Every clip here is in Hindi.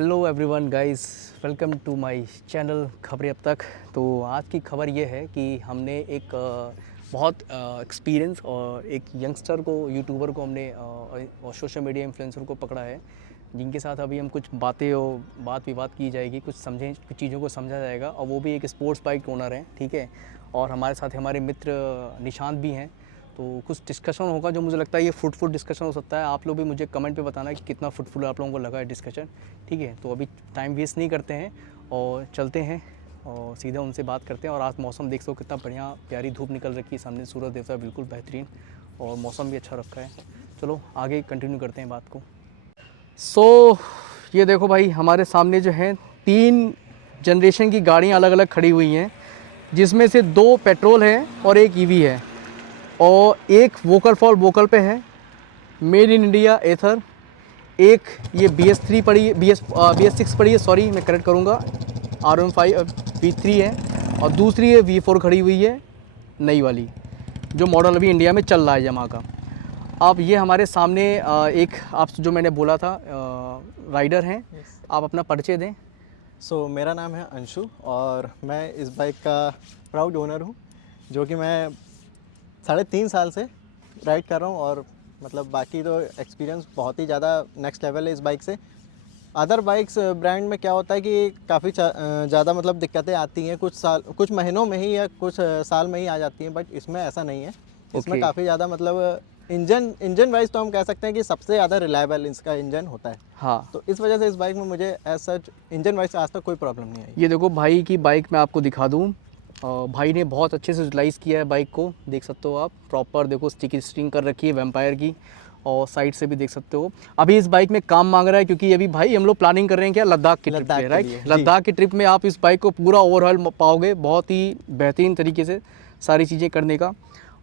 Hello everyone guys, welcome to my channel खबरें अब तक। तो आज की खबर ये है कि हमने एक बहुत एक्सपीरियंस और एक यंगस्टर को, यूट्यूबर को हमने और सोशल मीडिया इन्फ्लुएंसर को पकड़ा है, जिनके साथ अभी हम कुछ बातें और बात विवाद की जाएगी, कुछ चीज़ों को समझा जाएगा। और वो भी एक स्पोर्ट्स बाइक ओनर हैं, ठीक है। और हमारे साथ हमारे मित्र निशांत भी हैं। तो कुछ डिस्कशन होगा जो मुझे लगता है ये फ्रूटफुल डिस्कशन हो सकता है। आप लोग भी मुझे कमेंट पे बताना कि कितना फ्रूटफुल आप लोगों को लगा है डिस्कशन, ठीक है। तो अभी टाइम वेस्ट नहीं करते हैं और चलते हैं और सीधा उनसे बात करते हैं। और आज मौसम देख सो कितना बढ़िया, प्यारी धूप निकल रखी है, सामने सूरज देवता बिल्कुल बेहतरीन और मौसम भी अच्छा रखा है। चलो आगे कंटिन्यू करते हैं बात को। सो ये देखो भाई, हमारे सामने जो है 3 जनरेशन की गाड़ियाँ अलग अलग खड़ी हुई हैं, जिसमें से 2 पेट्रोल है और एक ईवी है और एक वोकल फॉर वोकल पे है, मेड इन इंडिया एथर। एक ये BS3 पड़ी है, BS6 पड़ी है, सॉरी मैं करेक्ट करूँगा, RM5 V3 है। और दूसरी है V4 खड़ी हुई है, नई वाली, जो मॉडल अभी इंडिया में चल रहा है यामाहा का। अब ये हमारे सामने एक आप जो मैंने बोला था राइडर हैं। आप अपना परिचय दें। मेरा नाम है अंशु और मैं इस बाइक का प्राउड ओनर हूँ, जो कि मैं 3.5 साल से राइड कर रहा हूँ। और मतलब बाकी तो एक्सपीरियंस बहुत ही ज़्यादा नेक्स्ट लेवल है इस बाइक से। अदर बाइक्स ब्रांड में क्या होता है कि काफ़ी ज़्यादा मतलब दिक्कतें आती हैं, कुछ महीनों में ही या कुछ साल में ही आ जाती हैं, बट इसमें ऐसा नहीं है। इसमें काफ़ी ज़्यादा मतलब इंजन वाइज तो हम कह सकते हैं कि सबसे ज़्यादा रिलायबल इसका इंजन होता है। हाँ, तो इस वजह से इस बाइक में मुझे एज सच इंजन वाइज आज तक कोई प्रॉब्लम नहीं आई। ये देखो भाई की बाइक मैं आपको दिखा दूँ। भाई ने बहुत अच्छे से यूटिलाइज़ किया है बाइक को, देख सकते हो आप। प्रॉपर देखो स्टिचिंग कर रखी है वेम्पायर की, और साइड से भी देख सकते हो। अभी इस बाइक में काम मांग रहा है, क्योंकि अभी भाई हम लोग प्लानिंग कर रहे हैं क्या, लद्दाख की ट्रिप पे, राइट। लद्दाख की ट्रिप में आप इस बाइक को पूरा ओवरऑल पाओगे, बहुत ही बेहतरीन तरीके से सारी चीज़ें करने का।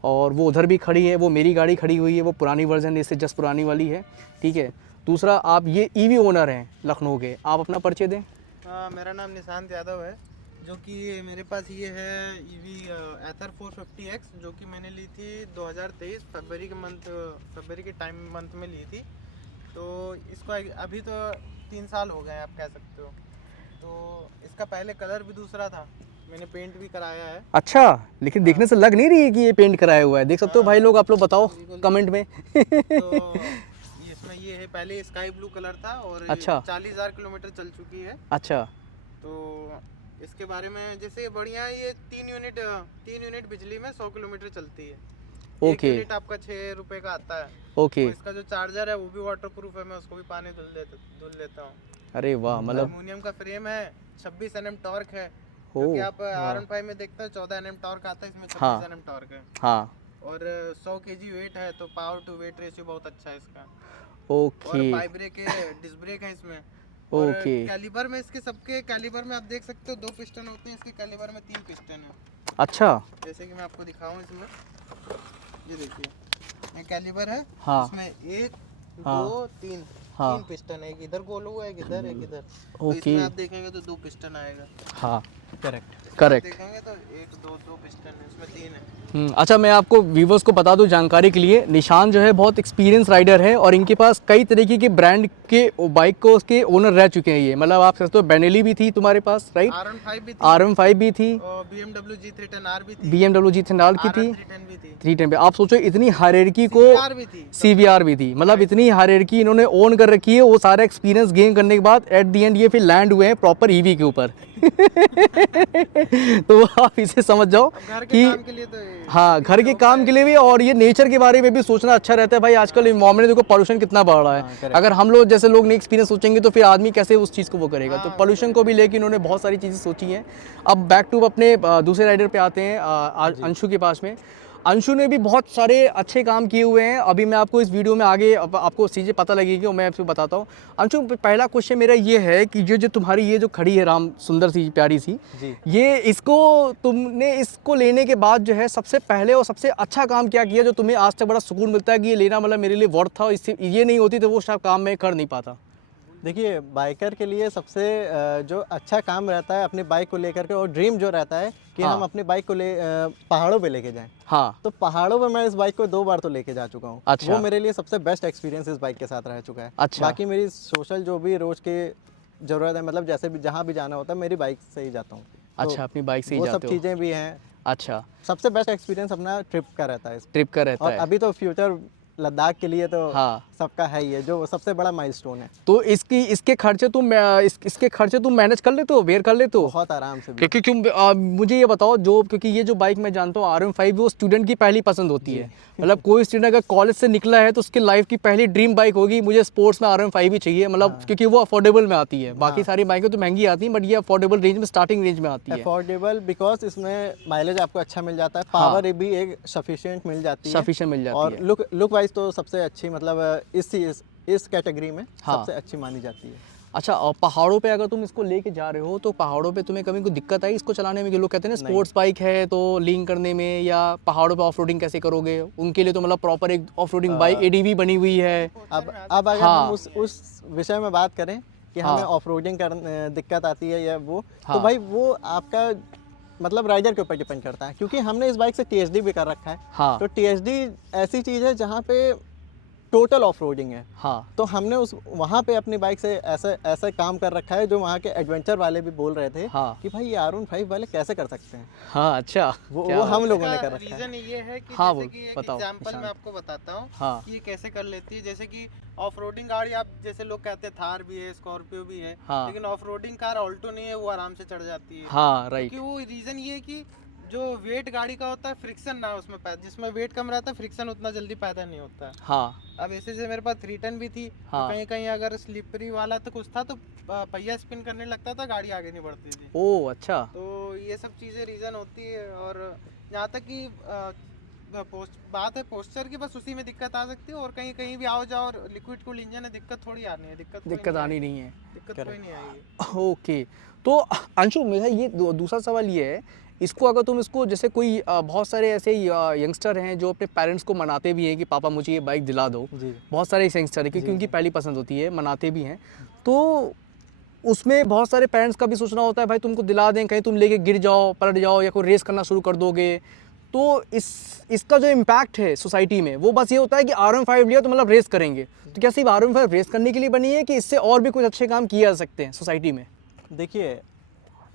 और वो उधर भी खड़ी है, वो मेरी गाड़ी खड़ी हुई है, वो पुरानी वर्जन है, इससे जस्ट पुरानी वाली है, ठीक है। दूसरा, आप ये ईवी ओनर हैं लखनऊ के, आप अपना परिचय दें। मेरा नाम निशांत यादव है, जो कि मेरे पास ये है ईवी एथर 450X, जो कि मैंने ली थी 2023 फरवरी के टाइम मंथ में ली थी। तो इसको अभी तो 3 साल हो गए आप कह सकते हो। तो इसका पहले कलर भी दूसरा था, मैंने पेंट भी कराया है। अच्छा, लेकिन देखने से लग नहीं रही है कि ये पेंट कराया हुआ है, देख सकते हो भाई लोग, आप लोग बताओ कमेंट में। तो इसमें ये है, पहले स्काई ब्लू कलर था और अच्छा। 40,000 किलोमीटर चल चुकी है। अच्छा, तो इसके बारे में जैसे बढ़िया है, ये 3 यूनिट बिजली में 100 किलोमीटर चलती है। ओके। 1 यूनिट आपका 6 रुपए का आता है। ओके। और इसका जो चार्जर है वो भी वाटर प्रूफ है, मैं उसको भी पानी धुल लेता हूँ। अरे वाह, मतलब एल्युमिनियम का फ्रेम है, 26 Nm टॉर्क है, हो, जो कि आप RM5 में देखते हैं 14 Nm टॉर्क आता है, इसमें 26 Nm टॉर्क है। हाँ, और 100 kg वेट है, तो पावर टू वेट रेशियो बहुत अच्छा है इसका। ओके। और बाई ब्रेक है, डिस्क ब्रेक है इसमें। और ओके। कैलिबर में इसके सबके कैलिबर में आप देख सकते हो 2 पिस्टन होते हैं, इसके कैलिबर में 3 पिस्टन है। अच्छा। जैसे कि मैं आपको दिखाऊं, इसमें ये देखिए, ये कैलिबर है। हाँ। इसमें 1 हाँ। 2 3 हाँ। 3 पिस्टन है, एक इधर गोल हुआ है, एक इधर एक इधर। तो ओके। इसमें आप देखेंगे तो 2 पिस्टन आएगा। हाँ, करेक्ट। करेक्ट। देखेंगे तो 1 2 पिस्टन है, इसमें 3 है। अच्छा, मैं आपको व्यूवर्स को बता दूं जानकारी के लिए, निशान जो है बहुत एक्सपीरियंस राइडर है और इनके पास कई तरीके के ब्रांड के बाइक को उसके ओनर रह चुके हैं। ये मतलब आप सकते हो, बेनेली भी थी तुम्हारे पास, राइट। RM5 भी थी, RM5 भी थी, और BMW G310R भी थी, BMW G310R की थी, RR310 भी थी, 310 पे। आप सोचो इतनी हायरार्की को, CBR भी थी, CBR भी थी, मतलब इतनी हायरार्की इन्होंने ओन कर रखी है। वो सारा एक्सपीरियंस गेन करने के बाद एट दी एंड ये फिर लैंड हुए हैं प्रॉपर ईवी के ऊपर। तो आप इसे समझ जाओ घर के कि काम के लिए तो हाँ, घर के काम के लिए भी, और ये नेचर के बारे में भी सोचना अच्छा रहता है भाई। आजकल इन्वायरमेंट देखो, पॉल्यूशन कितना बढ़ रहा है। अगर हम लोग जैसे लोग नहीं एक्सपीरियंस सोचेंगे तो फिर आदमी कैसे उस चीज़ को वो करेगा। तो पॉल्यूशन को भी लेके इन्होंने बहुत सारी चीज़ें सोची हैं। अब बैक टू अपने दूसरे राइडर पे आते हैं, अंशु के पास में। अंशु ने भी बहुत सारे अच्छे काम किए हुए हैं। अभी मैं आपको इस वीडियो में आगे आपको चीज़ें पता लगेगी और मैं आपको बताता हूँ। अंशु, पहला क्वेश्चन मेरा ये है कि जो तुम्हारी ये जो खड़ी है राम, सुंदर सी प्यारी सी, ये इसको तुमने इसको लेने के बाद जो है सबसे पहले और सबसे अच्छा काम क्या किया, जो तुम्हें आज तक बड़ा सुकून मिलता है कि ये लेना मतलब मेरे लिए वर्थ था, इससे ये नहीं होती तो वो सब काम मैं कर नहीं पाता। देखिए, बाइकर के लिए सबसे जो अच्छा काम रहता है अपनी बाइक को लेकर के, और ड्रीम जो रहता है कि हम अपनी बाइक को पहाड़ों पे लेके जाएं। हाँ। तो पहाड़ों पे मैं इस बाइक को 2 बार तो लेके जा चुका हूँ। अच्छा। वो मेरे लिए सबसे बेस्ट एक्सपीरियंस इस बाइक के साथ रह चुका है। अच्छा। बाकी मेरी सोशल जो भी रोज के ज़रूरत है, मतलब जैसे भी जहाँ भी जाना होता है मेरी बाइक से ही जाता हूँ। तो अच्छा, अपनी बाइक से ही वो जाते सब हो। चीज़ें भी हैं। अच्छा, सबसे बेस्ट एक्सपीरियंस अपना ट्रिप का रहता है। ट्रिप का रहता और है। अभी तो फ्यूचर लद्दाख के लिए तो हाँ। सबका है ही है, जो सबसे बड़ा माइलस्टोन है। तो इसके खर्चे तुम इसके खर्चे तुम मैनेज कर लेते हो, बेयर कर लेते हो? बहुत आराम से भी। क्योंकि मुझे ये बताओ, जो क्योंकि ये जो बाइक मैं जानता हूँ RM5, वो स्टूडेंट की पहली पसंद होती है। मतलब कोई स्टूडेंट अगर कॉलेज से निकला है तो उसकी लाइफ की पहली ड्रीम बाइक होगी, मुझे स्पोर्ट्स में RM5 ही चाहिए, मतलब क्योंकि वो अफोर्डेबल में आती है। बाकी सारी बाइकें तो महंगी आती हैं, बट ये अफोर्डेबल रेंज में, स्टार्टिंग रेंज में आती है। अफोर्डेबल बिकॉज इसमें माइलेज आपको अच्छा मिल जाता है, पावर भी एक सफिशिएंट मिल जाती है, सफिशिएंट मिल जाती और है। लुक वाइज तो सबसे अच्छी, मतलब इस कैटेगरी में सबसे अच्छी मानी जाती है। अच्छा, और पहाड़ों पे अगर तुम इसको लेके जा रहे हो तो पहाड़ों पे तुम्हें कभी कोई दिक्कत आई इसको चलाने में? कि लोग कहते हैं ना स्पोर्ट्स बाइक है तो लीन करने में, या पहाड़ों पे ऑफ रोडिंग कैसे करोगे, उनके लिए तो मतलब प्रॉपर एक ऑफ रोडिंग बाइक ADV बनी हुई है। अब अगर हम उस विषय में बात करें कि हमें ऑफ रोडिंग कर दिक्कत आती है या वो, तो भाई वो आपका मतलब राइडर के ऊपर डिपेंड करता है, क्योंकि हमने इस बाइक से THD भी कर रखा है। हाँ। तो THD ऐसी चीज़ है जहाँ पे टोटल ऑफ रोडिंग है। हाँ। तो हमने वहाँ पे अपनी बाइक से ऐसा काम कर रखा है, जो वहाँ के एडवेंचर वाले भी बोल रहे थे हाँ। कि भाई ये R15 वाले कैसे कर सकते हैं। हाँ। अच्छा, वो हम लोगों ने कर रखा है। रीजन ये है कि हाँ, जैसे कि एक बताओ, एग्जांपल मैं आपको बताता हूँ हाँ। कि ये कैसे कर लेती है। जैसे कि ऑफ रोडिंग गाड़ी, आप जैसे लोग कहते हैं थार भी है, स्कॉर्पियो भी है, हाँ। लेकिन ऑफ रोडिंग कार ऑल्टो नहीं है, वो आराम से चढ़ जाती है। हाँ, राइट। क्योंकि वो रीजन ये है कि जो वेट गाड़ी का होता है, फ्रिक्शन ना उसमें पैदा, जिसमें वेट कम रहता है फ्रिक्शन उतना जल्दी पैदा नहीं होता है। हाँ। अब ऐसे से मेरे पास 310 भी थी, हाँ। तो कहीं कहीं अगर स्लिपरी वाला तो कुछ था तो पहिया स्पिन करने लगता था, गाड़ी आगे नहीं बढ़ती थी। ओह, अच्छा। तो ये सब चीज़ें रीज़न होती है। और यहाँ तक कि बात है पोस्चर की, बस उसी में दिक्कत आ सकती है, और कहीं कहीं भी आओ जाओ, और लिक्विड कूल इंजन है, दिक्कत थोड़ी आनी है, दिक्कत आनी नहीं है। दिक्कत कोई नहीं आएगी। ओके, तो अंशु, मेरा ये दूसरा सवाल ये है, इसको अगर तुम इसको जैसे कोई बहुत सारे ऐसे यंगस्टर हैं जो अपने पेरेंट्स को मनाते भी हैं कि पापा मुझे ये बाइक दिला दो। जी। बहुत सारे ऐसे यंगस्टर हैं क्योंकि उनकी पहली पसंद होती है, मनाते भी हैं। तो उसमें बहुत सारे पेरेंट्स का भी सोचना होता है भाई तुमको दिला दें, कहीं तुम लेके गिर जाओ, पलट जाओ, या कोई रेस करना शुरू कर दोगे। तो इसका जो इम्पैक्ट है सोसाइटी में, वो बस ये होता है कि RM5 लिया तो मतलब रेस करेंगे। तो क्या सिर्फ RM5 रेस करने के लिए बनी है कि इससे और भी कुछ अच्छे काम किए जा सकते हैं सोसाइटी में? देखिए,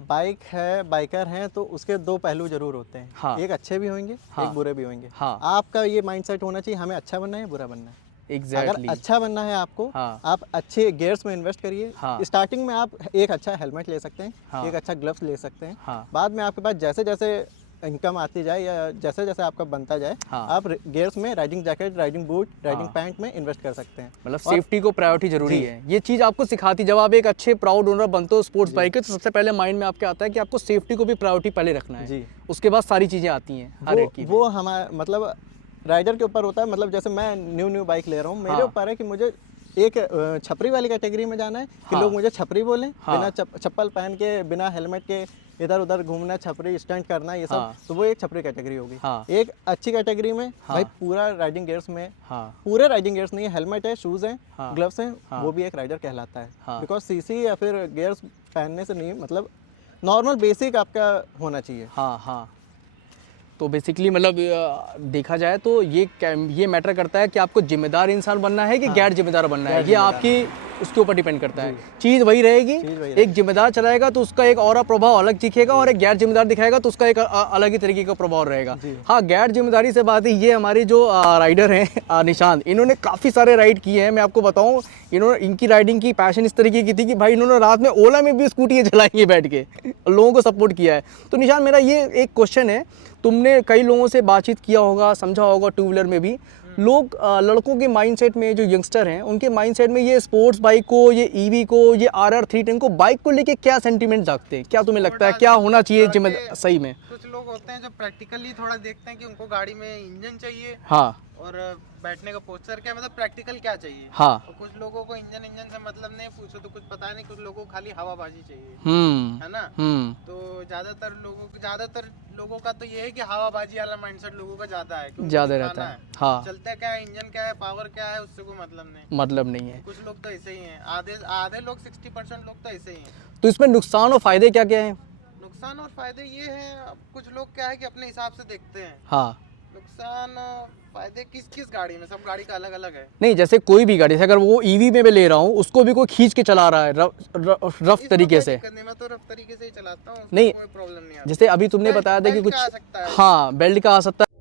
बाइक है, बाइकर हैं, तो उसके दो पहलू जरूर होते हैं। हाँ। एक अच्छे भी होंगे, हाँ। एक बुरे भी होंगे। हाँ। आपका ये माइंडसेट होना चाहिए, हमें अच्छा बनना है, बुरा बनना है। एग्जैक्टली। अगर अच्छा बनना है आपको, हाँ। आप अच्छे गियर्स में इन्वेस्ट करिए। हाँ। स्टार्टिंग में आप एक अच्छा हेलमेट ले सकते हैं, हाँ। एक अच्छा ग्लव्स ले सकते हैं। हाँ। बाद में आपके पास जैसे जैसे इनकम आती जाए या जैसे जैसे आपका बनता जाए, हाँ। आप गियर्स में riding jacket, riding boot, riding pant में इन्वेस्ट कर सकते हैं। मतलब सेफ्टी को प्रायोरिटी जरूरी है। ये चीज़ आपको सिखाती, जब आप एक अच्छे प्राउड ओनर बनते हो स्पोर्ट्स बाइक के, तो सबसे पहले माइंड में आपके आता है कि आपको सेफ्टी को भी प्रायोरिटी पहले रखना है। जी। उसके बाद सारी चीज़ें आती हैं हर एक की। वो हमारा मतलब राइडर के ऊपर होता है। मतलब जैसे मैं न्यू बाइक ले रहा हूँ, मेरे ऊपर है कि मुझे एक छपरी वाली कैटेगरी में जाना है कि लोग मुझे छपरी बोलें, बिना चप्पल पहन के, बिना हेलमेट के इधर उधर घूमना, छपरी स्टंट करना, ये सब। तो वो एक छपरी कैटेगरी होगी। एक अच्छी कैटेगरी में भाई पूरा राइडिंग गियर्स में, पूरे राइडिंग गियर्स नहीं है, हेलमेट है, शूज हैं, ग्लव्स हैं, वो भी एक राइडर कहलाता है। बिकॉज सीसी या फिर गियर्स पहनने से नहीं, मतलब नॉर्मल बेसिक आपका होना चाहिए। हाँ, हाँ। तो बेसिकली मतलब देखा जाए तो ये मैटर करता है कि आपको जिम्मेदार इंसान बनना है कि गैर जिम्मेदार बनना है। ये आपकी उसके ऊपर डिपेंड करता है। चीज़ वही रहेगी। एक जिम्मेदार चलाएगा तो उसका एक और प्रभाव अलग दिखेगा, और एक गैर जिम्मेदार दिखाएगा तो उसका एक अलग ही तरीके का प्रभाव रहेगा। हाँ, गैर जिम्मेदारी से बात है, ये हमारी जो राइडर हैं निशांत, इन्होंने काफ़ी सारे राइड किए हैं। मैं आपको बताऊँ, इनकी राइडिंग की पैशन इस तरीके की थी कि भाई इन्होंने रात में ओला में भी स्कूटी चलाई बैठ के, लोगों को सपोर्ट किया है। तो निशांत, मेरा ये एक क्वेश्चन है, तुमने कई लोगों से बातचीत किया होगा, समझा होगा, टू व्हीलर में भी लोग, लड़कों के माइंडसेट में, जो यंगस्टर हैं उनके माइंडसेट में ये स्पोर्ट्स बाइक को, ये ईवी को, ये RR310 को, बाइक को लेके क्या सेंटीमेंट जागते हैं? क्या तुम्हें लगता है क्या होना चाहिए जिम्मेदार सही में? कुछ लोग होते हैं जो प्रैक्टिकली थोड़ा देखते हैं कि उनको गाड़ी में इंजन चाहिए, हाँ, और बैठने का पोस्चर क्या, मतलब प्रैक्टिकल क्या चाहिए। हाँ। और कुछ लोगों को इंजन से मतलब नहीं, पूछो तो कुछ पता नहीं, कुछ लोगों को खाली हवाबाजी चाहिए, है ना। तो ज्यादातर लोगों का तो ये है कि हवाबाजी वाला माइंडसेट लोगों का ज्यादा है, क्योंकि ज्यादा दिखाना रहता है। हाँ। चलता क्या है, इंजन क्या है, पावर क्या है, उससे कोई मतलब नहीं है। कुछ लोग तो ऐसे ही हैं, आधे लोग 60% लोग तो ऐसे ही हैं। तो इसमें नुकसान और फायदे क्या क्या हैं? नुकसान और फायदे ये हैं, कुछ लोग क्या है कि अपने हिसाब से देखते हैं। हाँ। नुकसान फायदे किस किस गाड़ी में, सब गाड़ी का अलग अलग है। नहीं, जैसे कोई भी गाड़ी, जैसे अगर वो ईवी में मैं ले रहा हूँ, उसको भी कोई खींच के चला रहा है रफ इसमें तरीके कोई से। दिक्कत नहीं, मैं तो रफ तरीके से ही चलाता हूँ, उसमें नहीं, कोई प्रॉब्लम नहीं आती। जैसे अभी तुमने बेल्ट- बताया था कि बेल्ट कुछ, का आ सकता है। हाँ बेल्ट का आ सकता है,